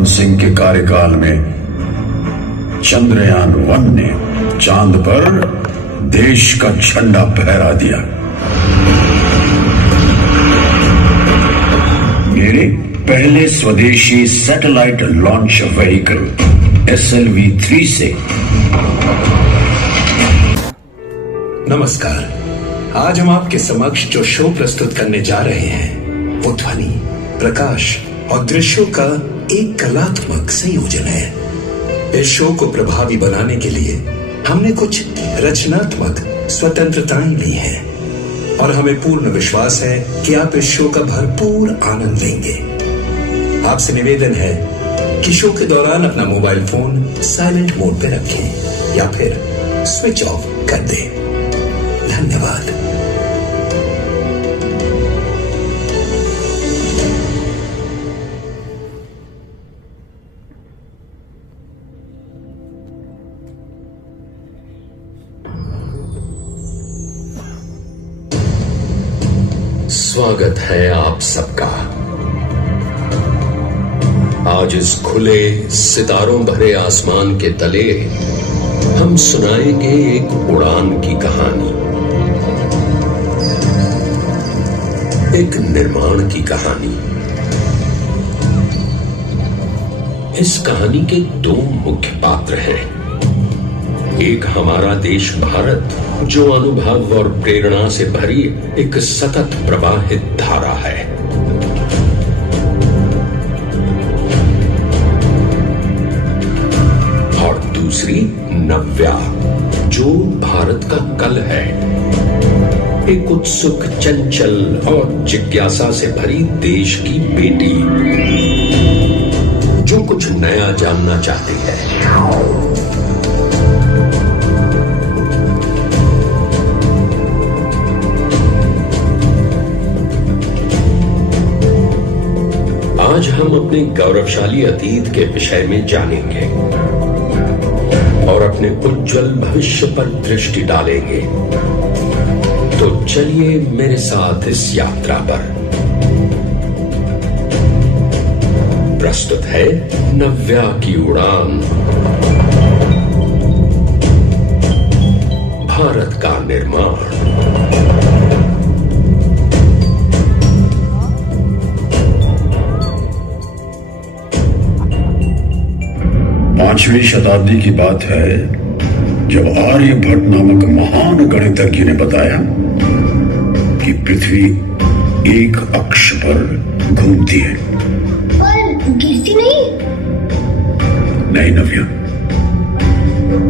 मनमोहन सिंह के कार्यकाल में चंद्रयान-1 ने चांद पर देश का झंडा फहरा दिया। मेरे पहले स्वदेशी सैटेलाइट लॉन्च व्हीकल SLV-3 से। नमस्कार। आज हम आपके समक्ष जो शो प्रस्तुत करने जा रहे हैं वो ध्वनि, प्रकाश और दृश्यों का एक कलात्मक संयोजन है। इस शो को प्रभावी बनाने के लिए हमने कुछ रचनात्मक स्वतंत्रताएं ली हैं और हमें पूर्ण विश्वास है कि आप इस शो का भरपूर आनंद लेंगे। आपसे निवेदन है कि शो के दौरान अपना मोबाइल फोन साइलेंट मोड पे रखें या फिर स्विच ऑफ कर दें। धन्यवाद। स्वागत है आप सबका। आज इस खुले सितारों भरे आसमान के तले हम सुनाएंगे एक उड़ान की कहानी, एक निर्माण की कहानी। इस कहानी के दो मुख्य पात्र हैं। एक हमारा देश भारत, जो अनुभव और प्रेरणा से भरी एक सतत प्रवाहित धारा है। और दूसरी नव्या, जो भारत का कल है, एक उत्सुक, चंचल और जिज्ञासा से भरी देश की बेटी, जो कुछ नया जानना चाहती है। आज हम अपने गौरवशाली अतीत के विषय में जानेंगे और अपने उज्जवल भविष्य पर दृष्टि डालेंगे। तो चलिए मेरे साथ इस यात्रा पर। प्रस्तुत है नव्या की उड़ान, भारत का निर्माण। पांचवीं शताब्दी की बात है, जब आर्यभट्ट नामक महान गणितज्ञ ने बताया कि पृथ्वी एक अक्ष पर घूमती है, पर गिरती नहीं। नहीं नव्या,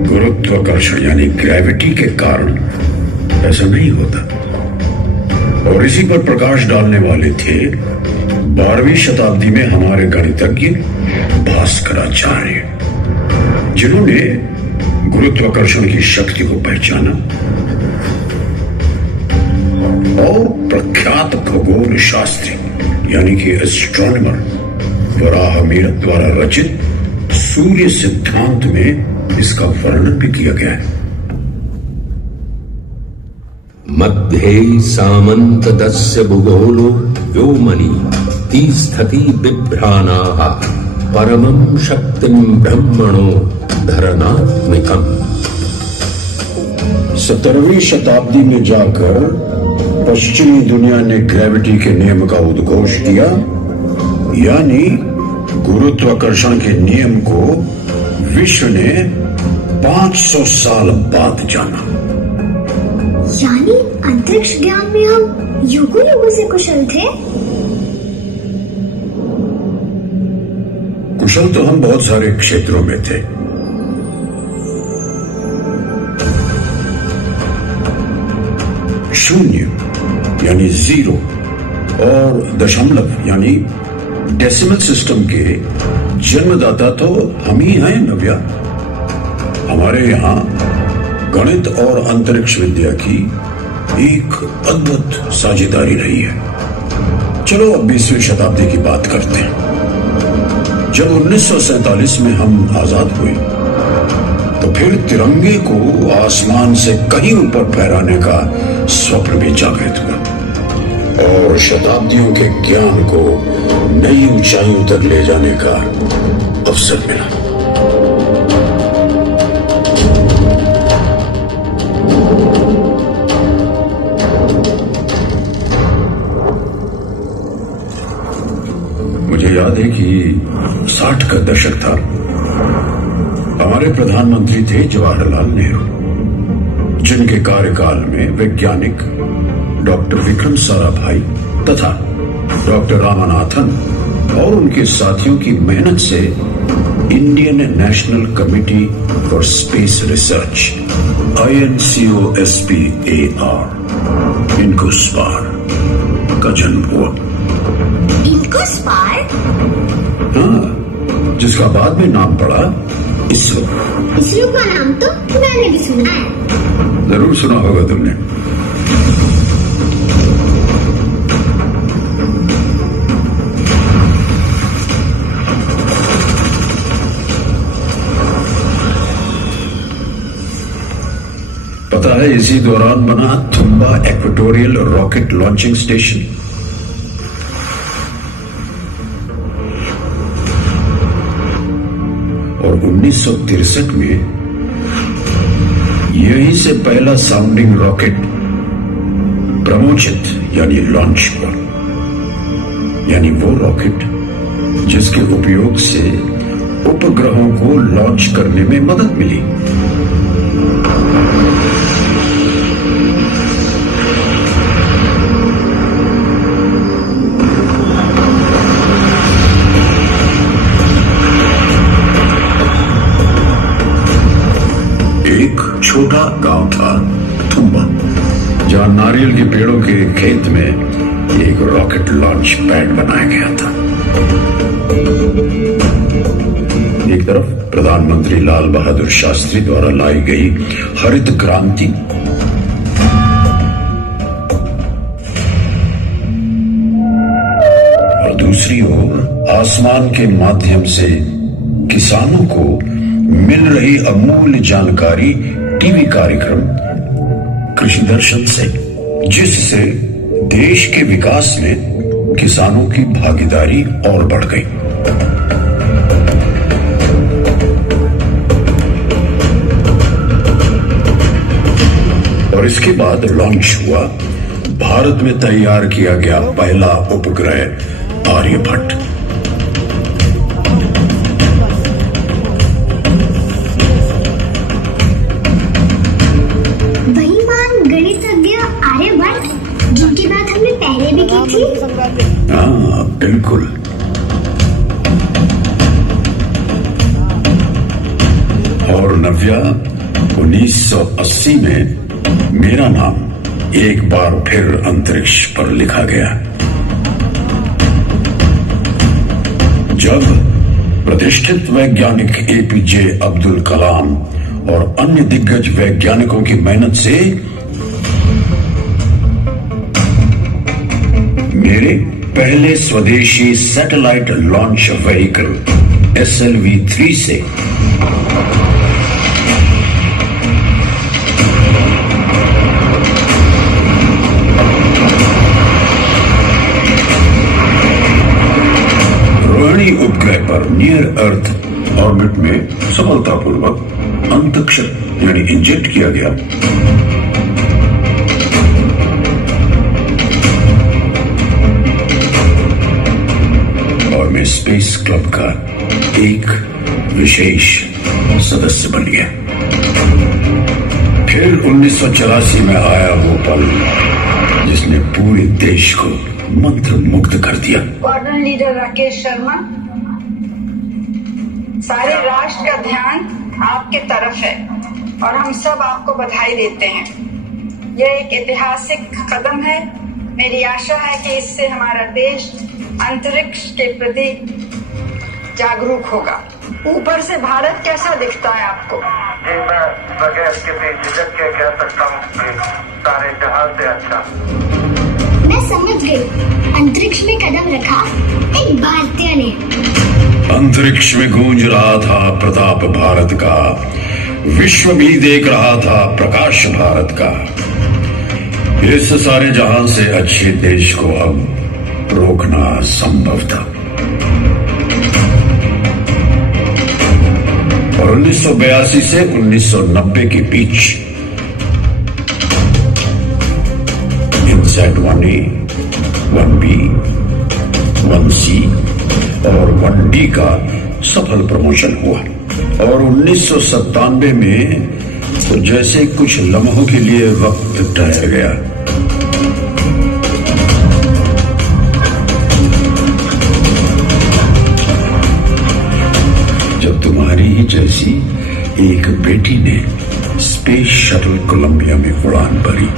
गुरुत्वाकर्षण यानी ग्रेविटी के कारण ऐसा नहीं होता। और इसी पर प्रकाश डालने वाले थे 12वीं शताब्दी में हमारे गणितज्ञ भास्कराचार्य, जिन्होंने गुरुत्वाकर्षण की शक्ति को पहचाना और प्रख्यात खगोल शास्त्री यानी कि एस्ट्रोनॉमर वराहमिहिर द्वारा रचित सूर्य सिद्धांत में इसका वर्णन भी किया गया है। मध्ये सामंतदस्य भूगोलो व्योमनि तिष्ठति बिभ्राणाः परमं शक्तिं ब्रह्मणो धरणात्मिकम्। 17वीं शताब्दी में जाकर पश्चिमी दुनिया ने ग्रेविटी के नियम का उद्घोष किया, यानी गुरुत्वाकर्षण के नियम को विश्व ने 500 साल बाद जाना। यानी अंतरिक्ष ज्ञान में हम युगों युगों से कुशल थे। कुशल तो हम बहुत सारे क्षेत्रों में थे। शून्य यानी जीरो और दशमलव यानी डेसिमल सिस्टम के जन्मदाता तो हम ही हैं नव्या। हमारे यहां गणित और अंतरिक्ष विद्या की एक अद्भुत साझेदारी रही है। चलो अब 20वीं शताब्दी की बात करते हैं। जब 1947 में हम आजाद हुए तो फिर तिरंगे को आसमान से कहीं ऊपर फहराने का स्वप्न भी जागृत हुआ। और शताब्दियों के ज्ञान को नई ऊंचाइयों तक ले जाने का अवसर मिला। मुझे याद है कि 60 का दशक था। हमारे प्रधानमंत्री थे जवाहरलाल नेहरू, जिनके कार्यकाल में वैज्ञानिक डॉक्टर विक्रम साराभाई तथा डॉक्टर रामानाथन और उनके साथियों की मेहनत से Indian national committee for space research INCOSPAR INCOSPAR का जन्म हुआ। इनकोस्पार? हाँ, जिसका बाद में नाम पड़ा इसरो। इसरो का नाम तो मैंने भी सुना है। जरूर सुना होगा तुमने। पता है, इसी दौरान बना Thumba equatorial rocket launching station. और 1963 में यहीं से पहला साउंडिंग रॉकेट प्रमोचित यानी लॉन्च हुआ, यानी वो रॉकेट जिसके उपयोग से उपग्रहों को लॉन्च करने में मदद मिली। एक छोटा गांव था थुम्बा, जहां नारियल के पेड़ों के खेत में एक रॉकेट लॉन्च पैड बनाया गया था। एक तरफ प्रधानमंत्री लाल बहादुर शास्त्री द्वारा लाई गई हरित क्रांति, और दूसरी ओर आसमान के माध्यम से किसानों को मिल रही अमूल्य जानकारी टीवी कार्यक्रम कृषि दर्शन से, जिससे देश के विकास में किसानों की भागीदारी और बढ़ गई। और इसके बाद लॉन्च हुआ भारत में तैयार किया गया पहला उपग्रह आर्यभट्ट। जिनकी बात हमने पहले भी की थी। हाँ, बिल्कुल। और नव्या, 1980 में मेरा नाम एक बार फिर अंतरिक्ष पर लिखा गया, जब प्रतिष्ठित वैज्ञानिक APJ अब्दुल कलाम और अन्य दिग्गज वैज्ञानिकों की मेहनत से मेरे पहले स्वदेशी सैटेलाइट लॉन्च व्हीकल SLV-3 से रोहिणी उपग्रह पर नियर अर्थ ऑर्बिट में सफलतापूर्वक अंतरिक्ष यानी इंजेक्ट किया गया। में स्पेस क्लब का एक विशेष सदस्य बन गया। फिर 1984 में आया वो पल जिसने पूरे देश को मंत्रमुग्ध कर दिया। स्क्वाड्रन लीडर राकेश शर्मा, सारे राष्ट्र का ध्यान आपके तरफ है और हम सब आपको बधाई देते हैं। यह एक ऐतिहासिक कदम है। मेरी आशा है कि इससे हमारा देश अंतरिक्ष के प्रति जागरूक होगा। ऊपर से भारत कैसा दिखता है आपको? जी, मैं बगैर किसी झिझक के कह सकता हूँ कि सारे जहां से अच्छा। मैं समझ गई। अंतरिक्ष में कदम रखा एक भारतीय ने। अंतरिक्ष में गूंज रहा था प्रताप भारत का, विश्व भी देख रहा था प्रकाश भारत का। इस सारे जहां से अच्छे देश को अब रोकना संभव था। और 1982 से 1990 के बीच इनसेट 1A, 1B, 1C और 1D का सफल प्रमोशन हुआ। और 1997 में तो जैसे कुछ लम्हों के लिए वक्त ठहर गया। जब तुम्हारी ही जैसी एक बेटी ने स्पेस शटल कोलंबिया में उड़ान भरी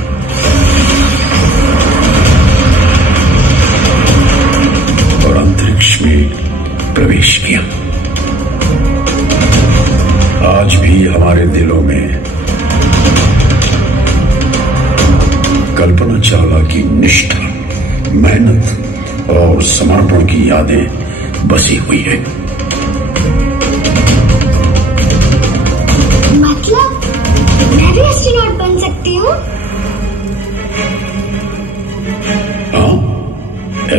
और अंतरिक्ष में प्रवेश किया। आज भी हमारे दिलों में कल्पना चावला की निष्ठा, मेहनत और समर्पण की यादें बसी हुई है। मतलब मैं भी एस्ट्रोनॉट बन सकती हूँ? हाँ,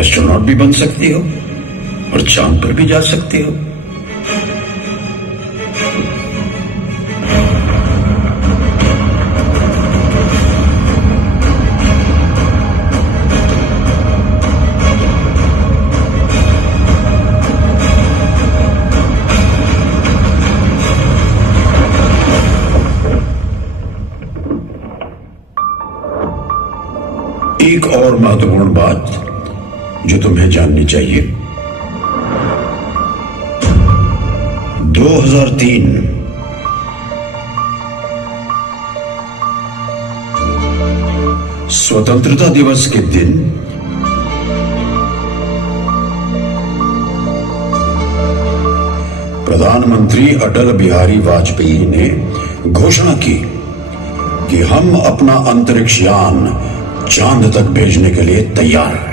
एस्ट्रोनॉट भी बन सकती हो और चांद पर भी जा सकती हो। एक और महत्वपूर्ण बात जो तुम्हें जाननी चाहिए, 2003 स्वतंत्रता दिवस के दिन प्रधानमंत्री अटल बिहारी वाजपेयी ने घोषणा की कि हम अपना अंतरिक्ष यान चांद तक भेजने के लिए तैयार है।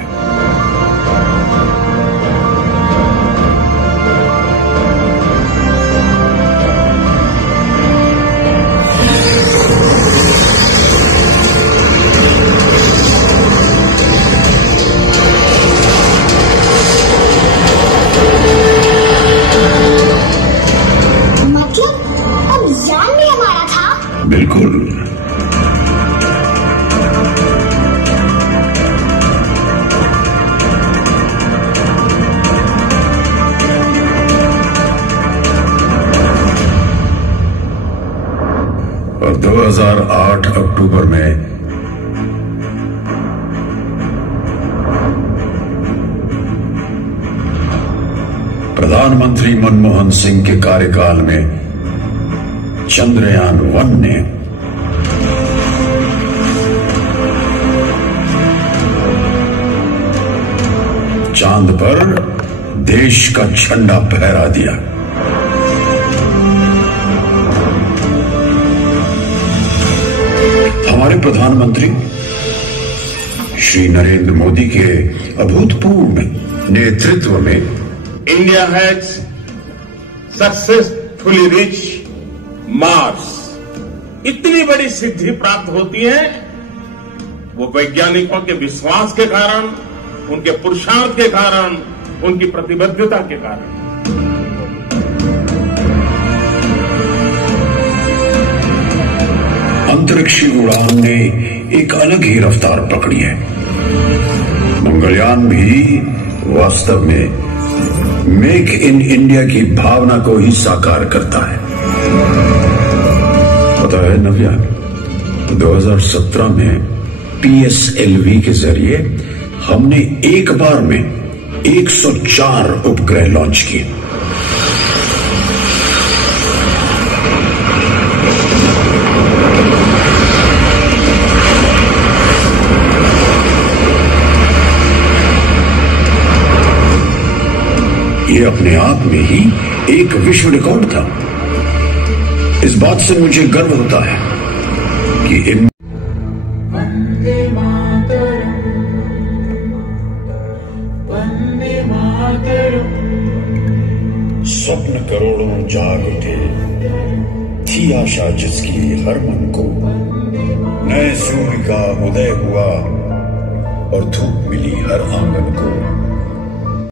मतलब अब यान भी हमारा था? बिल्कुल। और 2008 अक्टूबर में प्रधानमंत्री मनमोहन सिंह के कार्यकाल में चंद्रयान 1 ने चांद पर देश का झंडा फहरा दिया। हमारे प्रधानमंत्री श्री नरेंद्र मोदी के अभूतपूर्व नेतृत्व में India has successfully reach Mars. इतनी बड़ी सिद्धि प्राप्त होती है वो वैज्ञानिकों के विश्वास के कारण, उनके पुरुषार्थ के कारण, उनकी प्रतिबद्धता के कारण। अंतरिक्षी उड़ान ने एक अलग ही रफ्तार पकड़ी है। मंगलयान भी वास्तव में मेक इन इंडिया की भावना को ही साकार करता है। पता है नव्या, 2017 में PSLV के जरिए हमने एक बार में 104 उपग्रह लॉन्च किए। ये अपने आप में ही एक विश्व रिकॉर्ड था। इस बात से मुझे गर्व होता है कि इन स्वप्न करोड़ों जाग उठे, थी आशा जिसकी हर मन को नए सूर्य का उदय हुआ और धूप मिली हर आंगन को।